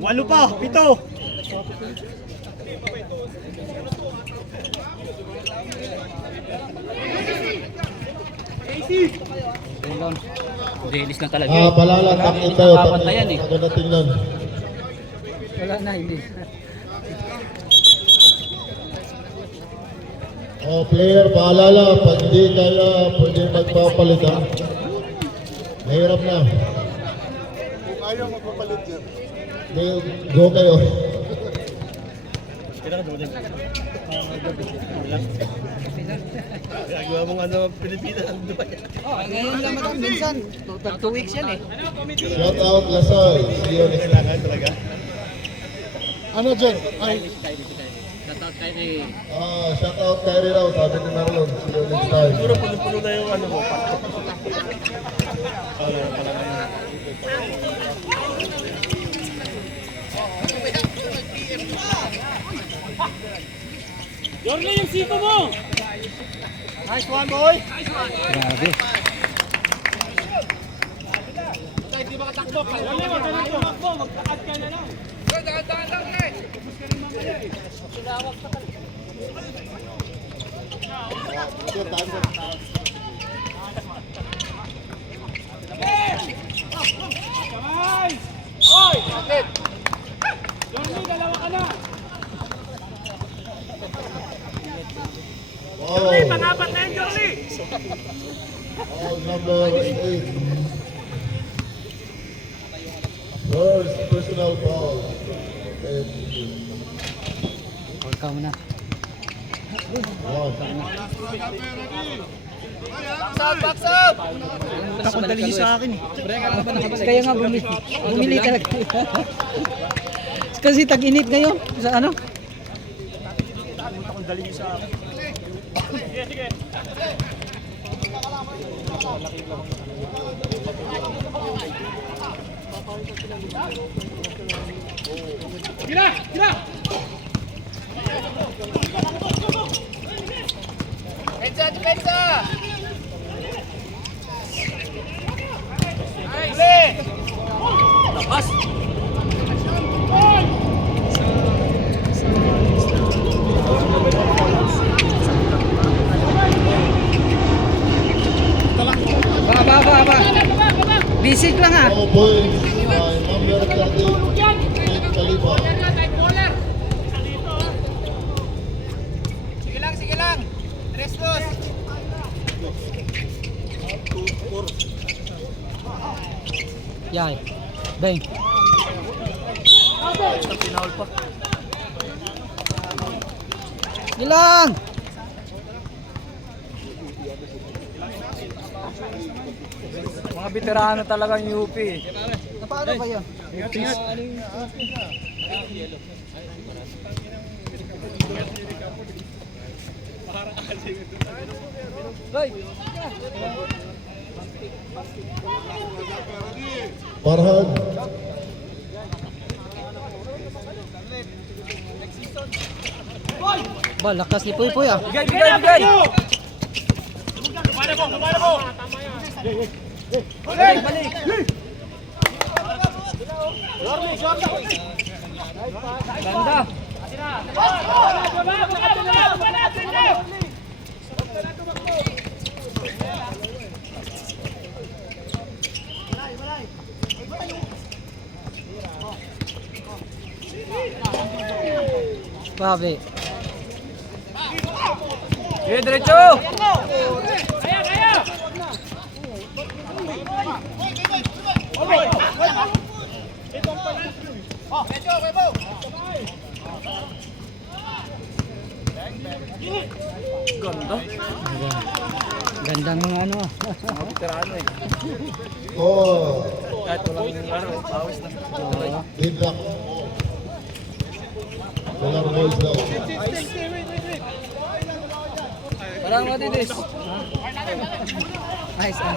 Walo pa, 7. Release lang talaga. Palala, takit tayo. Papantayan eh. Maganda tingnan. Wala na, hindi. Player, paalala, pag hindi kaya, pwede magpapalit ha. Mahirap na. Kung ayaw magpapalit yan. Go kayo. Gagawa mong ano, Pilipinas, Dubai. Ngayon lang madam, minsan. 2 weeks yan eh. Shout out Lasal. See you next time. Kailangan talaga. Ano dyan? Ay, Shoutout kay Ray. Shout out Kyrie raw, sabi ni Marlon. See you next time. Siguro puno-puno na yung ano mo. Yorli yung siko mo! Nice one, boy! Grabe. Hindi ba katakbo? Yorli, wag ka na tumakbo. Magtakad ka na lang. Oy! Yorli, dalawa ka na! Yorli, pangapat na yun, Yorli! Number 8. First personal foul. Huwag ka muna. Nakadali sa akin eh. Kaya nga bumili talaga. Kasi tag-init ngayon. Sa ano? Nakadali sa akin. Sige, sige. Gila! Gila! Depensa! Depensa! Nice! Lapas! Ba. Basic lang ah. Points by number 38. Kaliba. Sige lang, sige lang. Tres dos. Yay. Bang. Pinahol pa. Ilang. Mga veterano talaga yung UP. Paano ba yun? Farhan. Ba, lakas ni Puy ah. Bigay, bigay, bigay! Kumana mo, kumana mo. Balik, balik! Ganda! Grabe. Sige, diretso! Kaya, kaya. Ganda! Gandang mga ano ah. Veterano eh. Oh, Kahit walang araw, pawis na. Didrak. Walang balls daw. Parang matinis. Nice ah.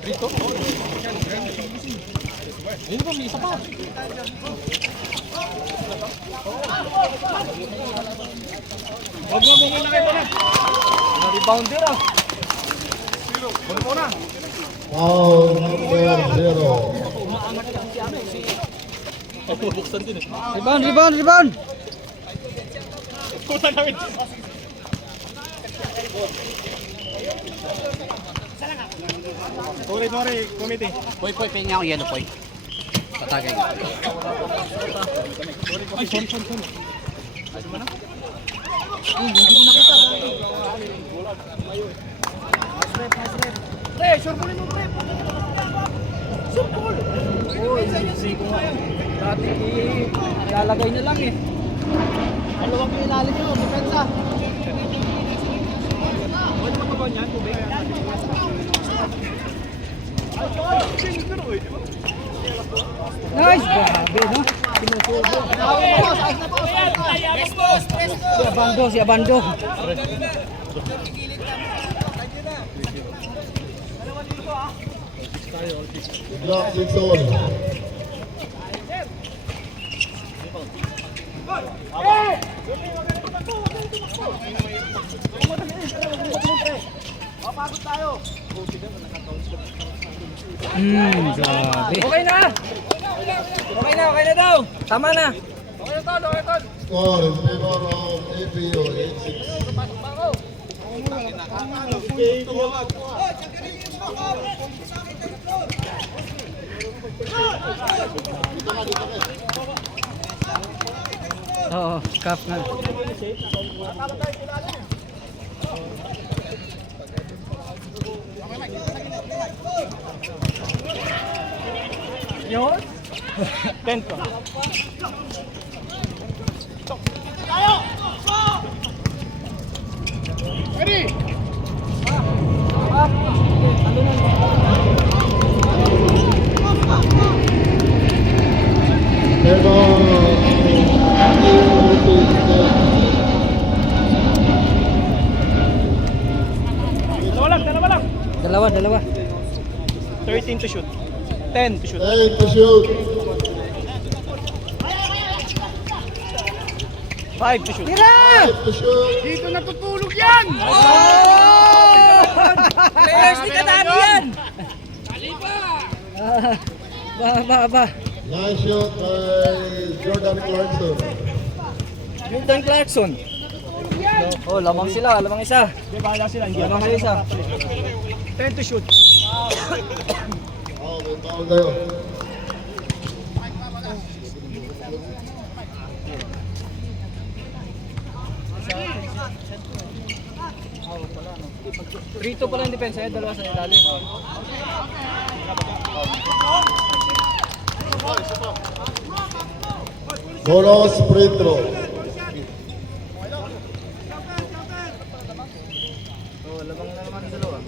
Ayun ba, may isa pa. Huwag mo muna kayo na. Rebounder ah. Huwag mo na. Foul number 0. Bubuksan din eh. Rebound, rebound, rebound. Kutan namin. Sorry, committee. Poy, penya ako yellow, poy. Patagay. Ay, sorry. Pre, sure mo pre. Uy, hindi ko nga. Dati ilalagay na lang eh. Dalawang ilalim yun, depensa. Pwede ba ba niyan? Tubig? Nice! Grabe, no? Sinusubo. Si Abando. Block 6 all. Grabe. Okay na! Okay na daw! Tama na! Score in favor of APO 8-6. Oo, cup na. Yun? 10 pa. Dalawa. 13 to shoot. 10 to shoot. 8 to shoot. 5 to shoot. 5 to shoot. Dito natutulog yan! Players ni Kadami yan! Ba. Nice shot by Jordan Clarkson. Jordan Clarkson. Oh, lamang sila, lamang isa. Di bahala sila. Hindi Lamang isa. 10 to shoot. Oh, may foul tayo. Rito pala yung depensa eh, dalawa sa ilalim. Bonus free throw. Oh, lamang na naman yung dalawa.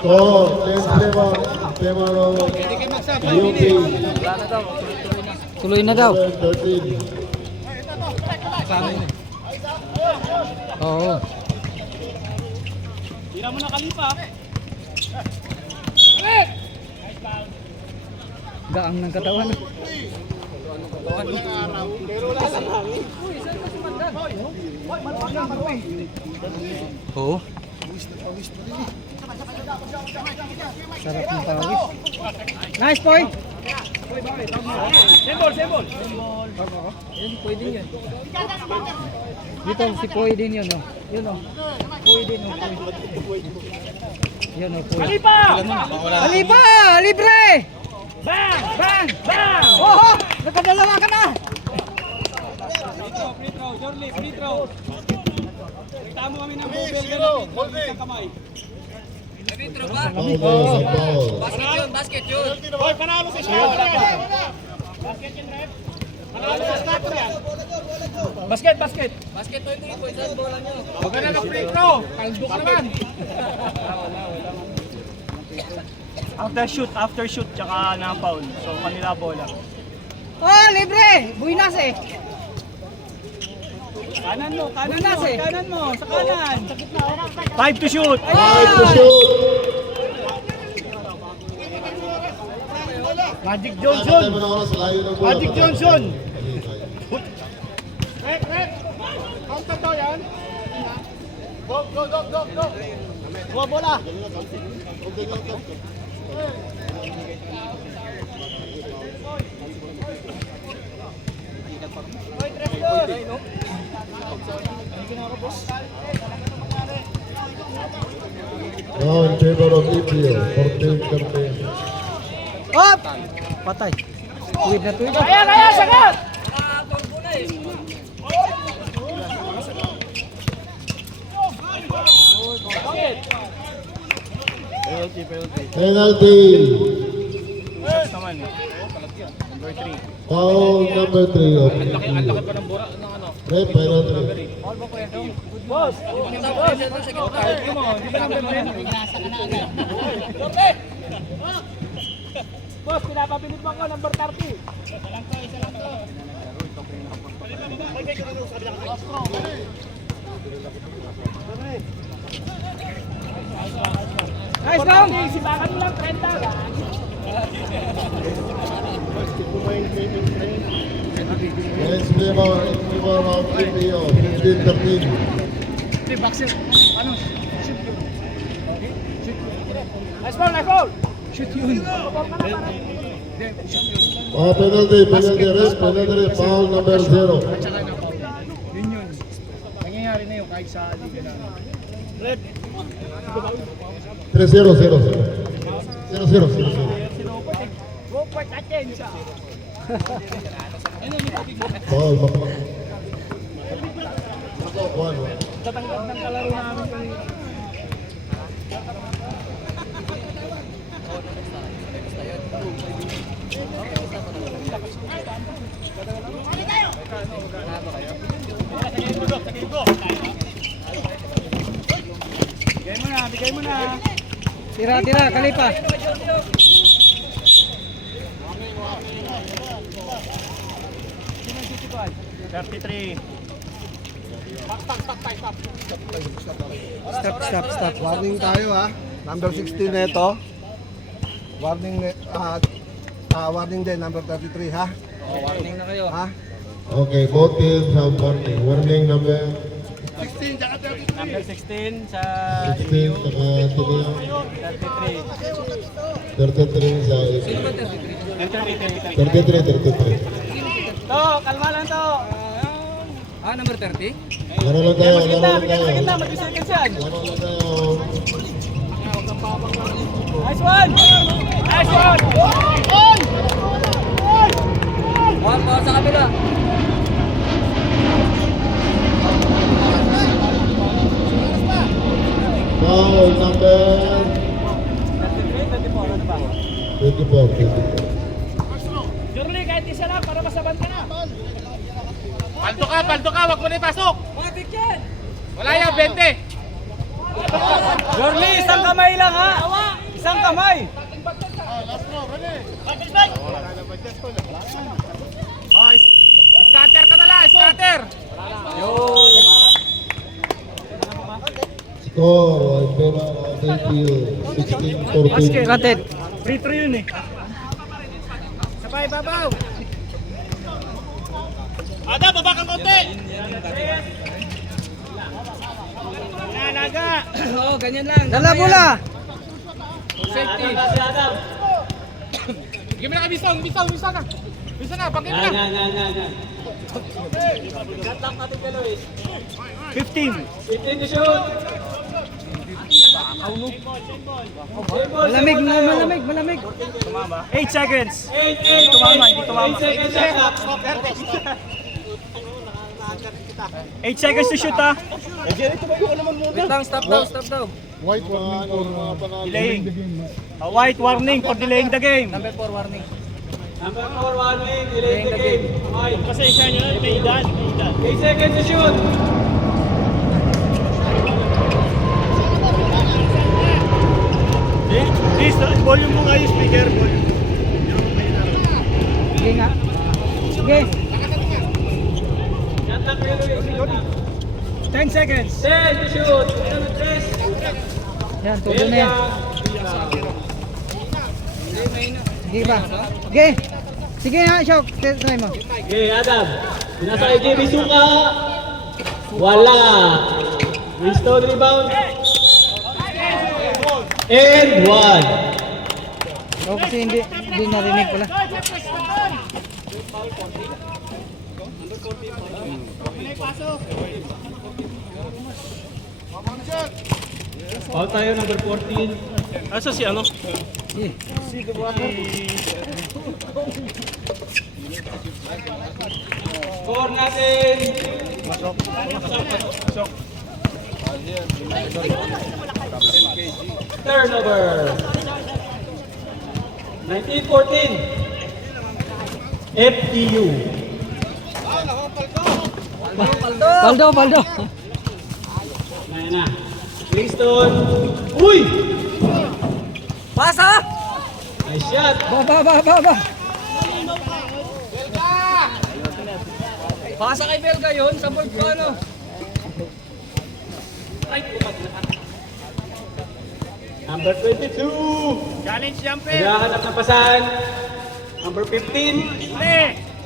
Score 10-7 in favor of UP. Wala na daw, tuloy na. Tuloy na daw. 13. Oo. Tira mo na Kalipa. Gaang ng katawan. Oo. Sarap ng pawis. Nice point! Sembol. Yun, pwede yun. Dito si Poy din yun, oh. Yun, oh. Poy din, oh. Poy. Yun, oh, Poy. Kalipa! Alipa! Libre! Bang! Bang! Oh! Nakadalawa ka na! Free throw. Tama kami ng bubel ganun. Kamay. Foul tayo sa foul. Basket yun. Hoy, panalo si Scatter yan. Basket yun, ref. Panalo si Scatter yan. Basket. Basket to yung 3 points, ang bola nyo. Huwag ka na ng free throw. Kalbo ka naman. After shoot, tsaka na foul. So, kanila bola. Oh, libre! Buinas eh. Kanan mo, Buinas eh. kanan mo, sa kanan. 5 to shoot. 5 to shoot. Magic Johnson. Magic Johnson. Red. Counter daw yan. Go. Buwa bola. Now in favor of EPO, 14-13. Hop! Patay. Tuwid na tuwid. Kaya, sagat! Penalty. Naman. Number 3. Foul number 3 of Ang laki EPO. pa ng bura ng ano. Red penalty. Boss! Come on, di ba number 10? Boss, pinapabilit mo ako, number 30. Nice down! Sibakan mo lang, 30. Let's favor in favor of EPO, 15-13. Nice ball! Oh, penalty, red penalty, foul number 0. Nangyayari na yun kahit sa liga na. 3-0, 0-0. 0-0. Go for attention! Foul, mapa. One. Tatanggap ng kalaro namin kanina. Bigay mo na. Tira, kalipa. Stop. Warning tayo ha. Number 16 na ito. Warning din, number 33 ha. Warning na kayo. Ha? Okay, both teams have warning. Warning number Number 16 sa 16 saka 33 sa 33. To, kalma lang to. Number 30? Laro lang tayo, Bigyan sa mag-seconds yan. Laro lang tayo. Nice one! One ball sa kabila. Foul number 24. Jurley, kahit isa lang para masaban ka na. Paldo ka, wag mo na ipasok. Wala yan, 20. Jurley, isang kamay lang ha. Isang kamay. Oh, scatter ka na lang, scatter. Score in favor of EPO, 16-14. Granted. Free throw yun eh. Sabay, babaw. Ada, baba kang konti. Naga. Oo, ganyan lang. Dala bola. Safety. Bigyan mo na kay Bisong ka. Bisa na, bakit na? 15. Malamig. 8 seconds. Hindi tumama. 8 seconds to shoot ha. Wait lang, stop daw. White warning for Delaying. White warning for delaying the game. Number 4 warning. Delaying the game. Pasensya nyo, may edad. 8 seconds to shoot. Please, volume mo nga yung speaker. Volume. Sige nga. Sige. 10 seconds. 10 to shoot. Yan, tulo na yan. Sige ba? Sige. Sige nga, Shok. Try mo. Okay, Adam. Nasa AJB Suka. Wala. Winston rebound. And 1. O kasi hindi narinig pala. Foul tayo, number 14. Asa si ano? Sige. Score natin. Turnover. 19-14. FTU. Paldo. Ayan na. Kingston. Uy! Pasa! Nice shot. Ba. Pasa kay Belga yun, sa board ko ano. Number 22. Challenge jumper. Naghahanap ng pasan. Number 15.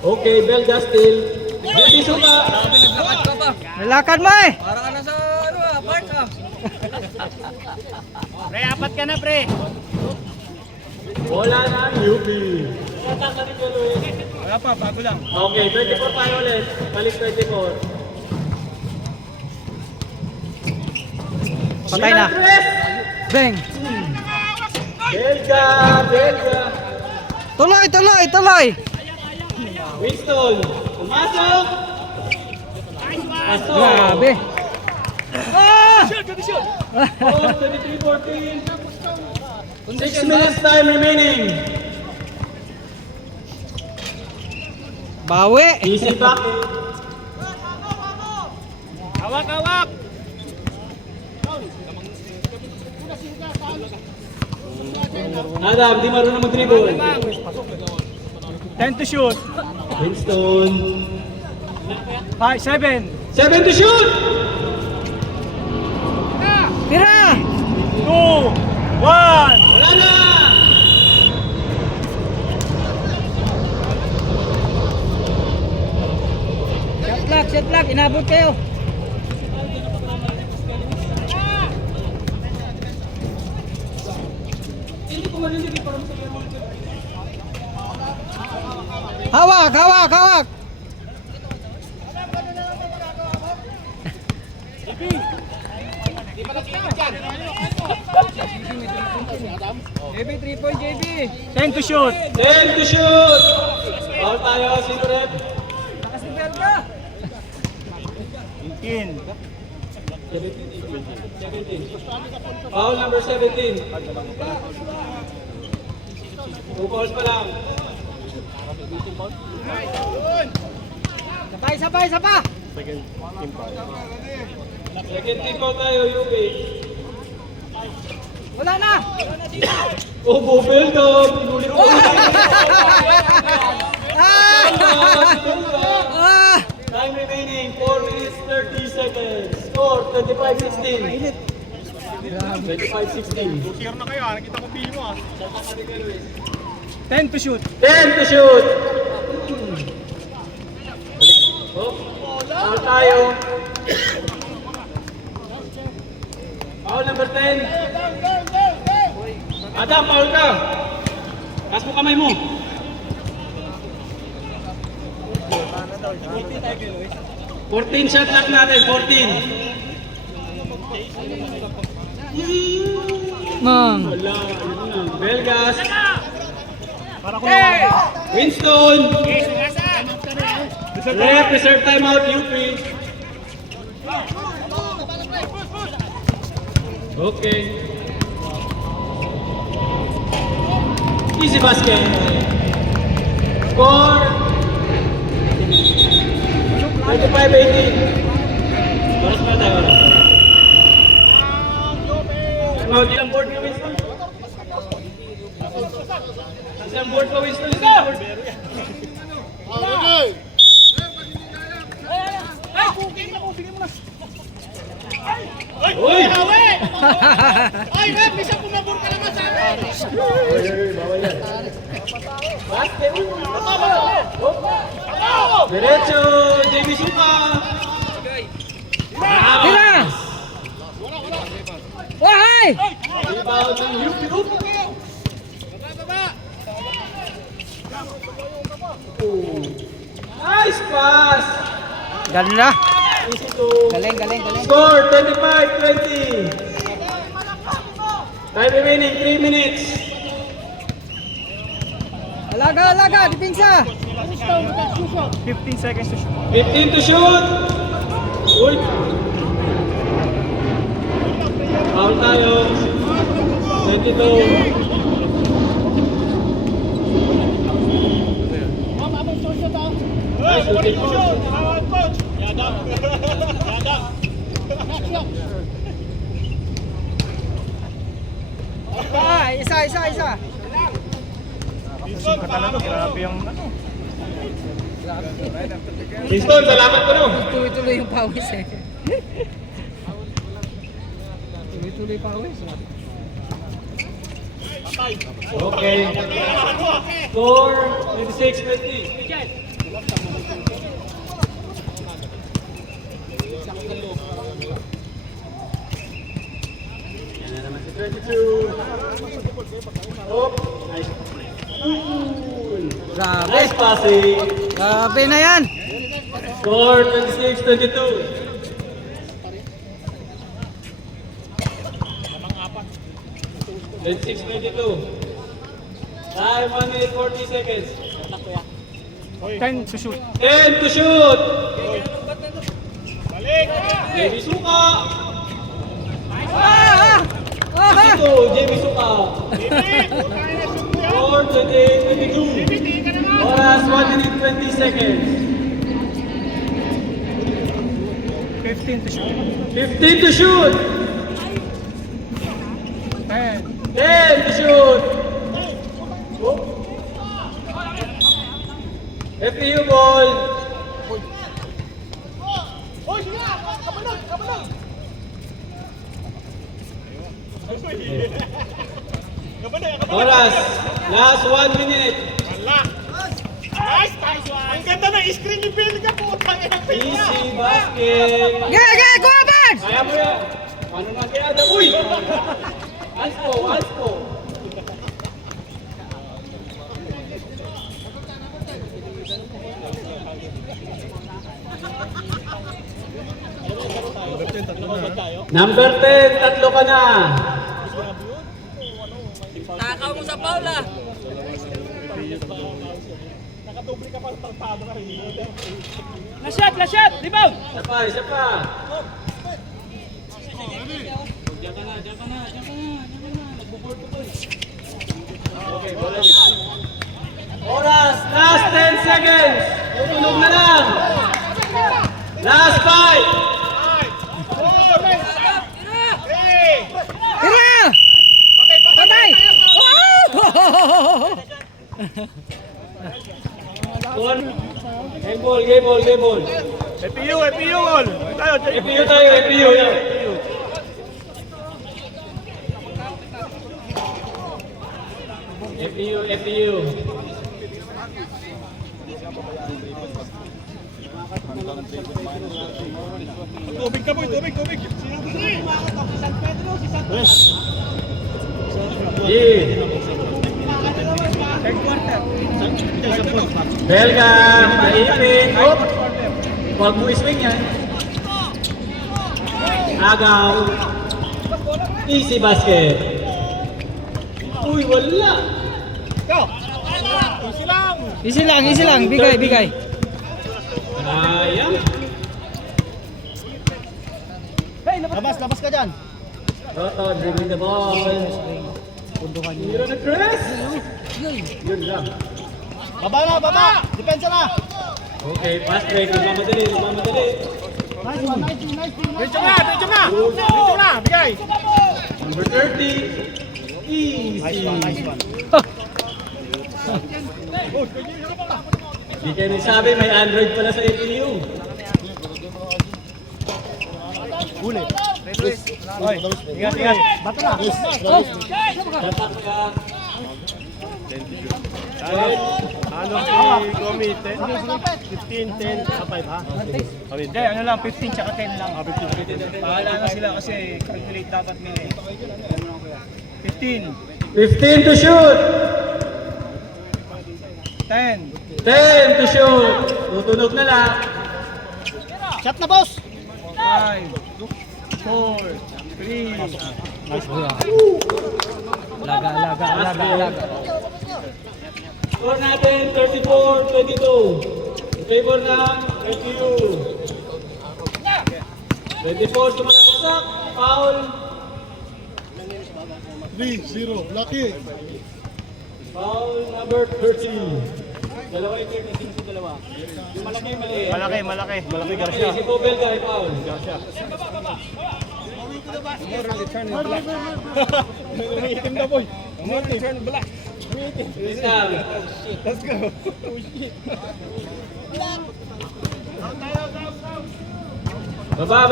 Okay, Belga still. Hindi suka. Naglakad ka ba? Nalakad mo eh! Para ka na sa park ah. Pre, apat ka na, pre. Wala na ang UP. Wala pa, bago lang. Okay, 24 tayo ulit. Balik 24. Patay na. Bang! Belga. Tuloy! Winston. Pumasok. Pasok. Grabe! Ah! Oh, 23-14. 6 minutes time remaining. Bawi! Easy back. Hawak. Adam, di marunong mag-dribble. 10 to shoot. Winston. 7. 7 to shoot. Tira! 2. 1. Wala na. Shot block, inabot kayo. Hawak! JB, 3 point JB. 10 to shoot. 10 to shoot. Foul tayo, sino rep? Lakas ni Belga. 18. Foul number 17. 2 fouls pa lang. Sabay, isa pa. Second team foul tayo, UP. Wala na. Oh, Bobel ka. Pinuli ko. Time remaining, 4 minutes 30 seconds. Score, 25-16. 25-16. Share na kayo, nakita ko pili mo 10 to shoot. 10 to shoot. Oh, foul tayo. Foul number 10. Adam, foul ka. Kas mo kamay mo. 14 shot clock natin, 14. Mang. Wala, ano na. Belgas. Winston. Ref, reserve timeout, UP. Okay. Easy basket. Score. 25-18. Balas pa tayo. Timeout, ilang board ka, Winston? Ilang board ka, Winston? Ilang board? Ay, ref, isa pumabor ka naman sa akin. Basket. Diretso, Jamie Suka. Tira! Wahay! Rebound ng UP Group. Nice pass. Ganda. Easy to Galing, galing, galing. score 25-20. Time remaining 3 minutes. Alaga, alaga, depensa. 15 seconds to shoot. 15 to shoot. Uy. Foul tayo. 22. Nice shooting. Coach. Yadap. Yadap. Ah, isa. Ka talaga, grabe yung ano. Kingston, salamat ko no. Tuloy-tuloy yung pawis eh. Tuloy-tuloy pawis. Okay. Score 26-20. Yan na naman si 22. Oh, nice. Grabe. Nice passing. Grabe na yan. Score 26-22. Then 6-22. Time 1 minute 40 seconds. 10 to shoot. 10 to shoot. Balik! Jamie Suka. Ah! Ito, Jamie Suka. Score 28-22. Oras 1 minute 20 seconds. 15 to shoot. 15 to shoot. 10. 10 to shoot. Oh. FPU ball. Oras. Last 1 minute. Wala. Nice, nice one. Ang ganda ng screen ni Bill ka po. Easy basket. Kuha Bards! Kaya mo yan. Paano na kaya? Uy! Alpo, alpo. Number 10, tatlo ka na. Takaw mo sa Paula. Lashat! Rebound! Isa pa, isa pa. Okay, bola niya. Oras, last 10 seconds. Tutulog na lang. Last 5. Tira! Patay! Game ball, game ball, game ball. FPU all! Tayo, FPU tayo, FPU. Yan. FPU. Tubig ka boy, tubig! Yeah. Belga, naipin. Oh. Huwag mo iswing yan. Agaw. Easy basket. Uy, wala. Go! Easy lang! Easy lang. Bigay. Sayang. Labas ka dyan. Roto, dribbling the ball. Hero na Chris. Yun lang. Baba! Depensa na! Okay, fast break. Nagmamadali. Diretso na! Bigay! Number 30. Easy. Hindi kayo nagsabi, may Android pala sa APU. Oy, ingat, ingat. Bato na. Tatak ka. Ano si Gomi? 15, 10, 5 ha? Hindi, ano lang, 15 tsaka 10 lang. 15. Pahala na sila kasi calculate dapat nila eh. 15, 15 to shoot. 10, 10 to shoot. Tutunog na lang. Shot na, boss. 5, 4, 3, Laga. Score natin 34-22. In favor ng FPU. 24 sumalaksak. Foul. 3-0. Lucky. Foul number 13. Dalawa yung 13 sa dalawa. Yung malaki, maliit. malaki. Malaki Garcia. Si Bobel ka, foul. Umiitim na boy. Umiitim. Black. Please now. Let's go. Baba.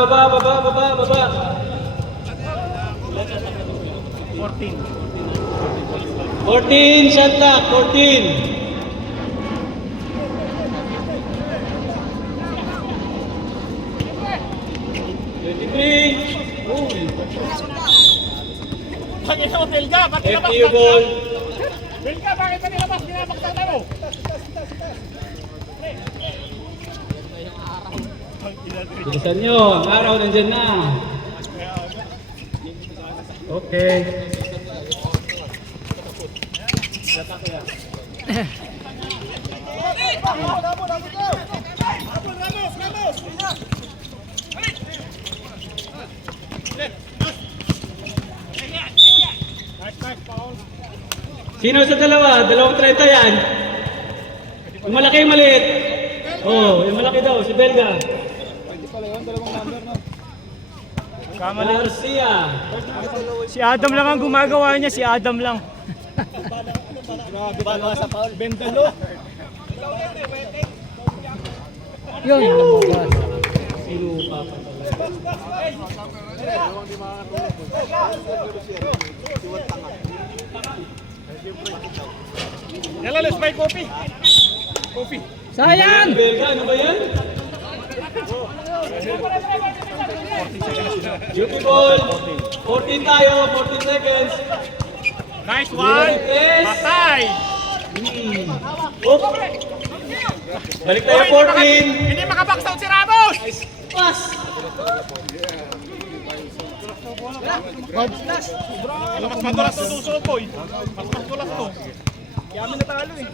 14. 14, shot clock, 14. Bakit sa hotel ka? Bakit nilabas FPU ball. Bill ka, bakit ka nilabas? Pinapakita mo. Bilisan nyo, ang araw nandyan na. Okay. Sino sa dalawa? Dalawang 30 yan. Yung malaki, yung maliit. Oh, yung malaki daw, si Belga. Kamali. Garcia. Si Adam lang ang gumagawa niya, si Adam lang. Bago sa foul. Bendalo. Yun, lumabas. Sinupa pa. Yala, let's buy coffee. Coffee. Sayang! Belga, ano ba yan? Duty ball. 14 tayo, 14 seconds. Nice one. Yes. Patay. Oop. Balik tayo 14. Hindi makabacks out si Ramos. Pass. Mas madulas sa susunod, boy. Mas madulas to. Kaya kami natalo eh.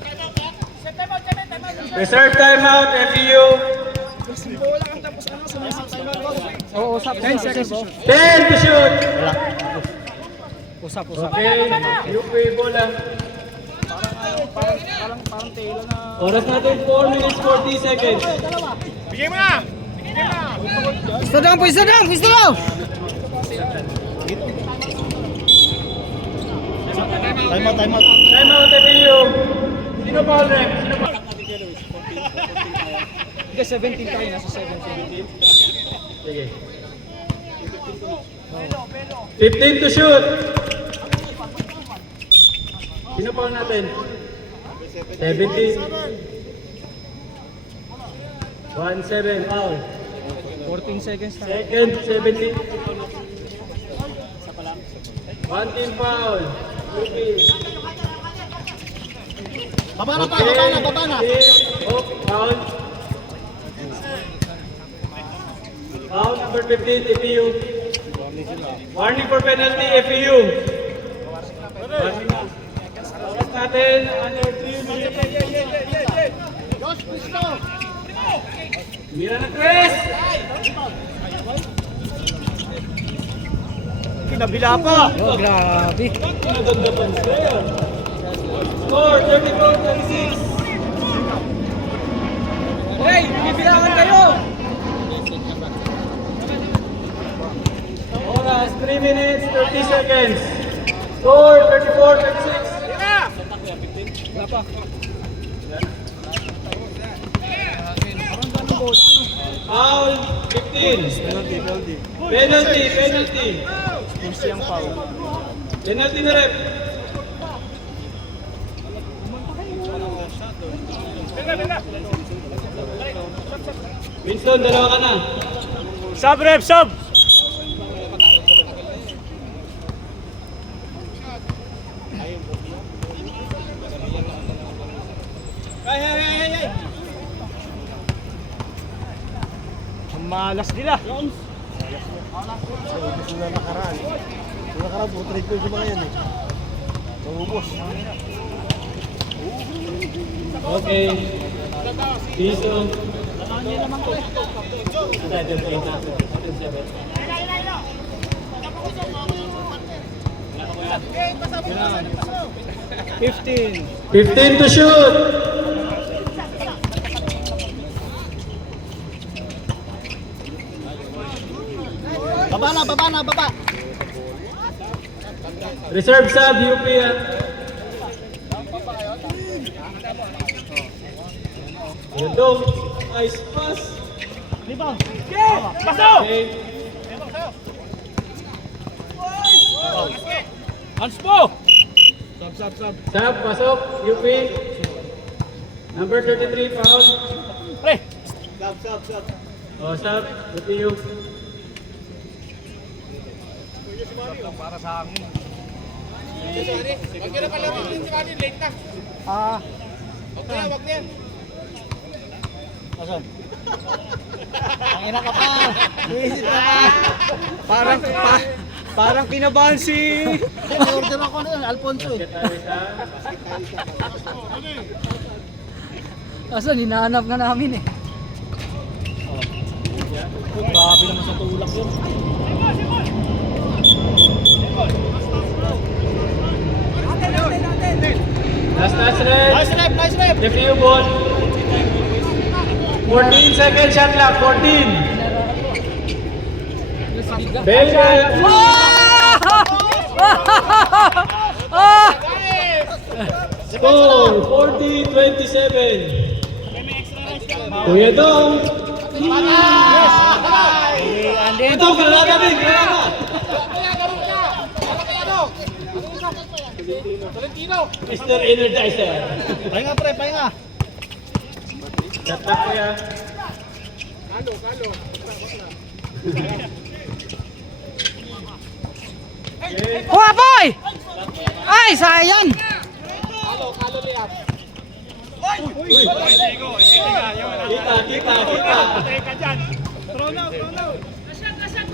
Reserve timeout, FEU. Oo, usap. 10 seconds. 10 to shoot. Usap. Okay, UP bola. Parang telo na. Oras natin 4 minutes 40 seconds. Bigay mo na. Pwesto lang! Time out. Timeout, FEU. Sino foul rep? Sino foul? Hindi, 17 tayo. Nasa 17. Sige. 15 to shoot. Sino foul natin? 17. 1-7 foul. 14 seconds na. Second, 17. One team foul. Baba na. Oh, foul. Foul number 15, FEU. Warning for penalty, FEU. Oras natin, under 3 minutes. Mira na Chris! Kinabila pa. Oh, grabe. Maganda pa sa'yo. Score, 34-36. Hey, bibilangan kayo! Oras, 3 minutes, 30 seconds. Score, 34-36. Foul, 15. Penalty, penalty. Push yung foul. Penalty na rep. Winston, dalawa ka na. Sub ref, sub! Ang malas nila. Gusto na nakaraan. Yung nakaraan, puro trade yung mga yan eh. Maubos. Okay. Piso. Ada dia main tak? 15. 15 to shoot. Baba na, baba na, baba. Reserve sub UP. Yun nice pass. Rebound. Pasok! Okay. Hanspo! Sub, pasok. UP. Number 33, foul. Pre! Oh, sub. UP yung. Para sa akin. Asan? Ang ina ka pa. Iisip ka pa. Parang kinabahan si... Order ako na yun, Alfonso eh. Asan, hinahanap nga namin eh. Grabe naman sa tulak yun. Last red. Nice rep, nice rep. FU ball. 14 seconds shot clock. 14. Belga. Score 40-27. Kuya Dong. Ito, kalada din. Kalada. Mr. Energizer. Pahinga pre, pahinga. Dapat ko yan. Kuha boy! Ay, sayang! Kita.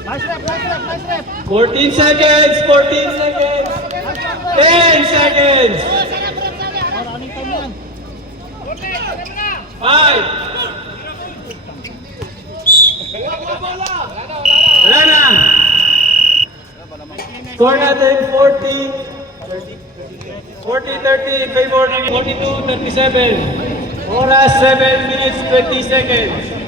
Nice rep, nice rep, nice rep. 14 seconds. 14 seconds. 10 seconds. Running time yan. 5. Wala na. Score natin 40-30 in favor ng 42-37. Oras 7 minutes 20 seconds.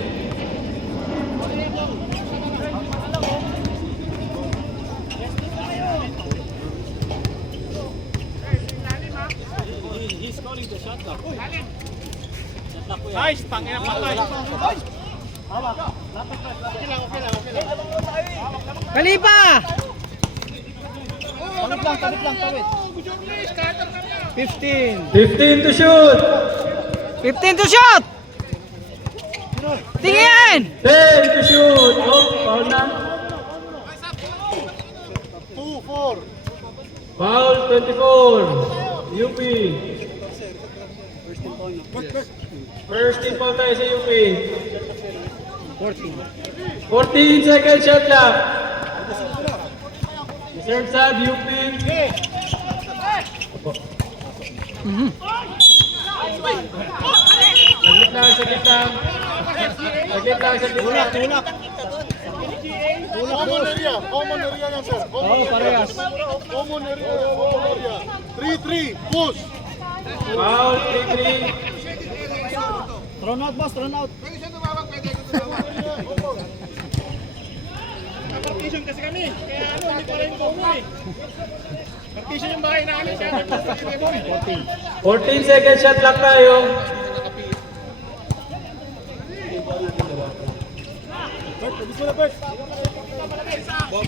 Nice! Tangina patay! Kalipa! Tawid lang, tawid. 15! 15 to shoot. 15 to shoot! Tingin! 10 to shoot. Oh, foul na. 2-4. Foul 24. UP. First team foul tayo sa UP. 14 seconds shot clock. Reserve sub UP. Saglit lang. Common area yan, sir. Oo, parehas. Common area. 3-3, push. Foul 3-3. Thrown out, boss, thrown out. Partition kasi kami. Kaya hindi pa rin umuwi. Partition yung bahay namin. Kaya 14 seconds shot clock tayo. 10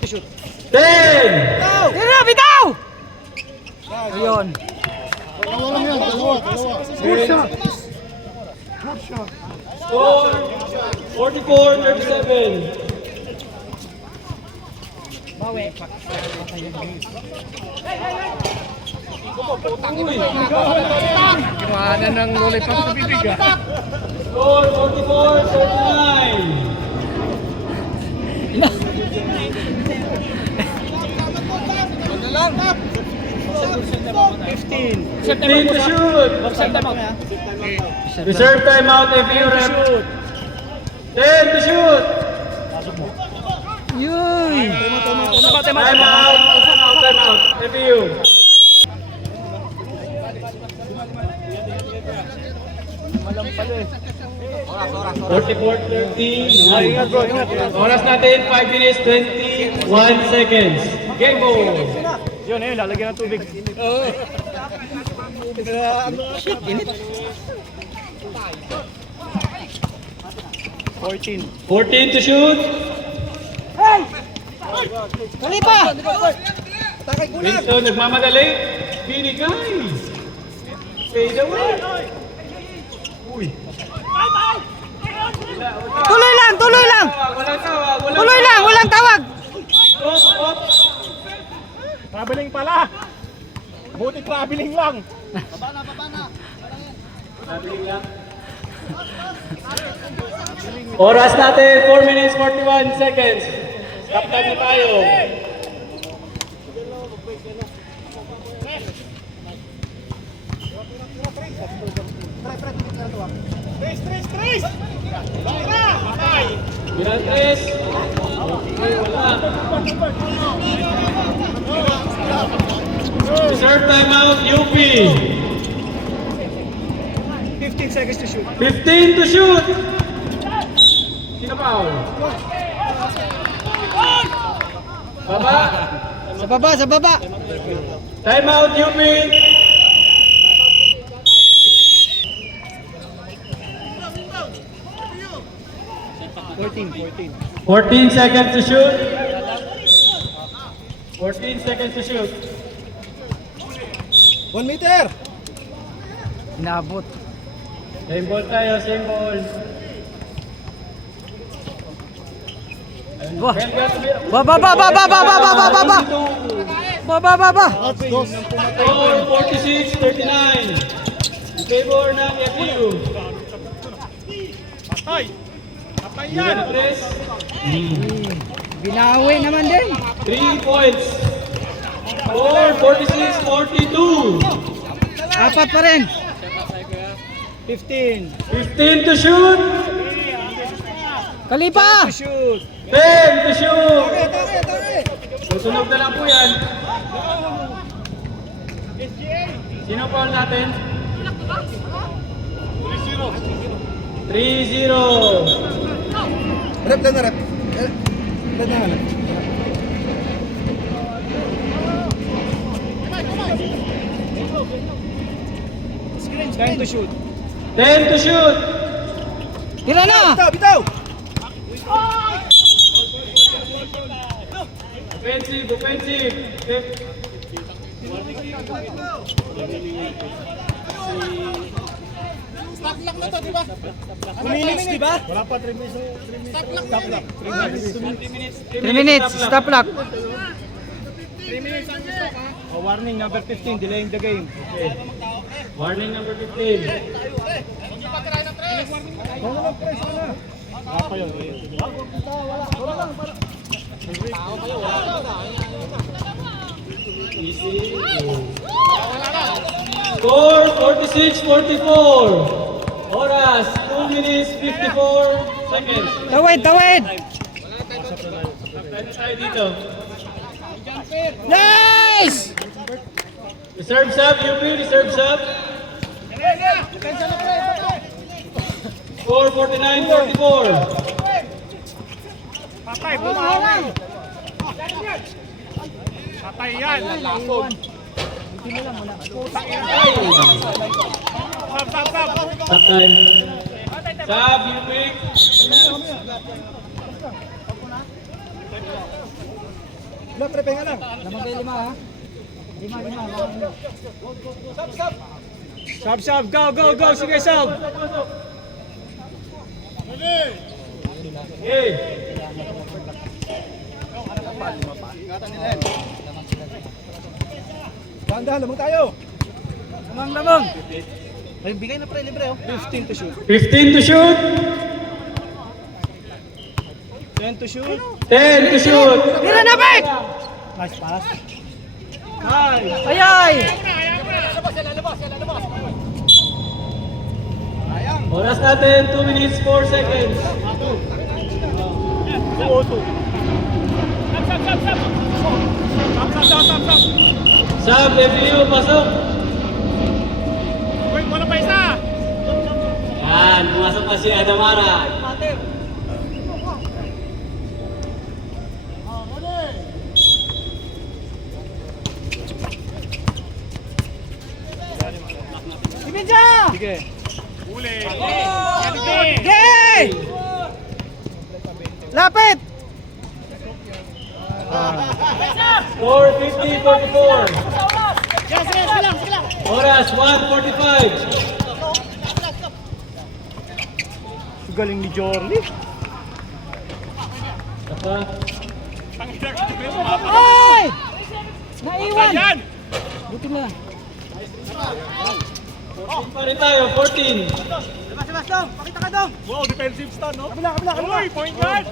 to shoot. 10! Tira, bitaw! Ayun. Dalawa lang yan, dalawa. Score 44-37. Bawi. Iwanan ng lollipop sa bibig ah. Score 44-39. Fifteen 15 to shoot. Reserve timeout if you rep. 10 to shoot. Yun. Timeout. Timeout. If you. Malam pala eh. 44-13. Oras natin 5 minutes 21 seconds. Game ball. Yun eh, lalagyan ng tubig. Shit, init. 14. 14 to shoot. Kalipa! Winston nagmamadali. Binigay. Fade away. Tuloy lang, tuloy lang! Walang tawag. Tuloy lang, walang tawag! Off. Traveling pala. Buti traveling lang. Oras natin 4 minutes 41 seconds. Stop time na tayo. Bilang 3. Wala. Reserve timeout UP. 15 seconds to shoot. 15 to shoot. Sino foul? Baba. Sa baba, sa baba! Timeout UP. 14 seconds to shoot. 14 seconds to shoot. 1 meter! Inabot. Same ball tayo, same ball. Wah. Baba, baba, baba, baba, baba, baba! Baba, baba! Score 46-39. In favor ng FU. Patay! Patay Bilang 3. Binawi naman din. 3 points. Score 46-42. Apat pa rin. 15. 15 to shoot. Kalipa! Shoot. 10 to shoot. Susunog na lang po yan. Sino foul natin? 3-0. Rep na rep. Rep na rep. Time to shoot. 10 to shoot. Tira na! Bitaw, bitaw! Offensive, offensive. Minutes, di ba? Wala pa 3 minutes. Stop lock. 3 minutes, stop clock. Oh, warning number 15, delaying the game. Warning number 15. Easy. Score 46-44. Oras 2 minutes 54 seconds. Tawid, tawid! Tayo tayo dito. Nice! Reserve sub, UP, reserve sub. Score 49-44. Patay, bumawi. Patay yan. Lason. Stop. Stop time. Sub, UP. Wala, pre, penga lang. Lamang kayo 5 ha. 5. Sub, sub, go, go, go. Sige, sub. Okay. Dahan-dahan, lamang tayo. Lamang. Ay, bigay na pre, libre oh. 15 to shoot. 15 to shoot. 10 to shoot. 10 to shoot. Tira na, Bek! Nice pass. Ayay! Oras natin 2 minutes 4 seconds. Sub, FU, pasok. Yan, pumasok pa si Adamara. Ibinja! Sige. Yay! Lapit! Score 50-44. Oras 1:45. Galing ni Jorly. Saka, Ay! Naiwan! Buti na. 14 pa rin tayo, 14. Wow, defensive stand, no? Kabila. Uy, point guard!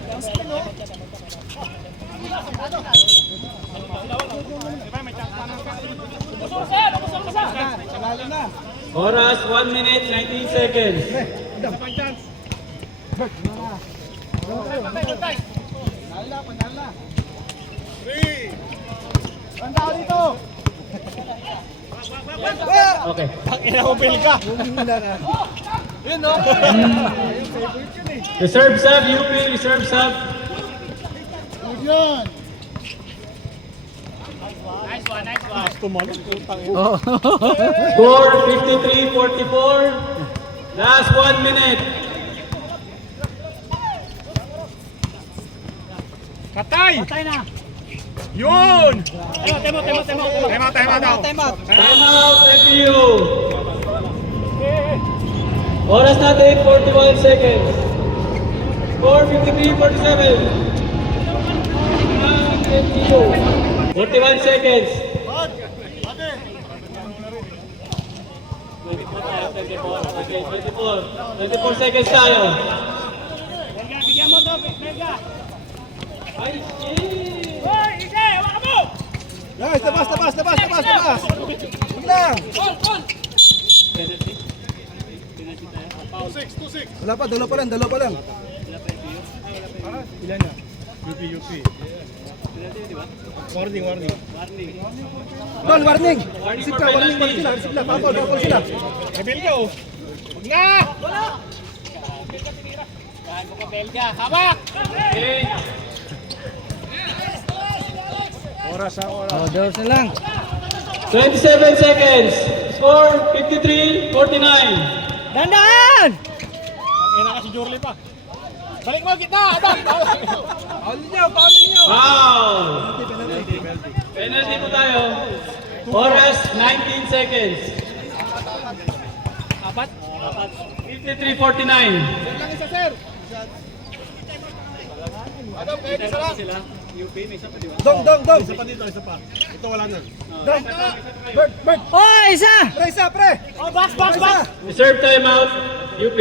Oras 1 minute 19 seconds. Okay. Ina mo, Bill ka. Reserve sub, UP, reserve sub. Score 53-44. Last 1 minute. Patay! Patay na. Yun! Tema daw. Time out. Time out, FU. Oras natin 41 seconds. Score 53-47. 41 seconds. 24 seconds tayo. Ay, shit! Nice, labas. Lang. Dalawa pa lang. Ilan na? UP. Warning. Don, warning. Receive ka, warning sila. Papol sila. Rebel ka, oh. Huwag na! Okay. Oras. Oh, doors na lang. 27 seconds. Score 53-49. Dandan! Ina ka si Jorly pa. Balik mo, kita! Adam! Wow! Penalty po tayo. Oras 19 seconds. 53-49. Dong. Isa pa. Ito wala na. Dong. Bird. Oh, isa! Pre. Oh, box! Reserve timeout. UP.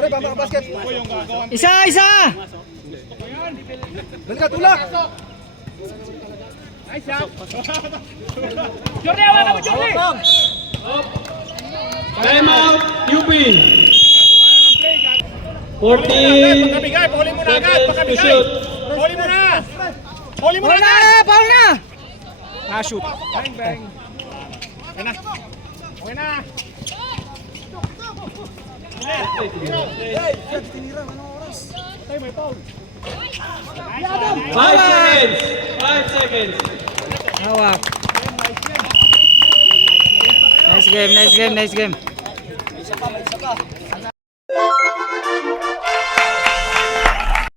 Pre, bamba ka basket. Isa! Dali ka, tulak. Jordy, hawa ka mo, Jordy! Timeout. UP. 40 Pakabigay, pahuli mo na agad! seconds to Pakabigay! shoot. Pahuli mo na! Pahuli mo na Paul na! agad! Paul na! Shoot. Bang. Okay na. 5 seconds. Hawak. Nice game.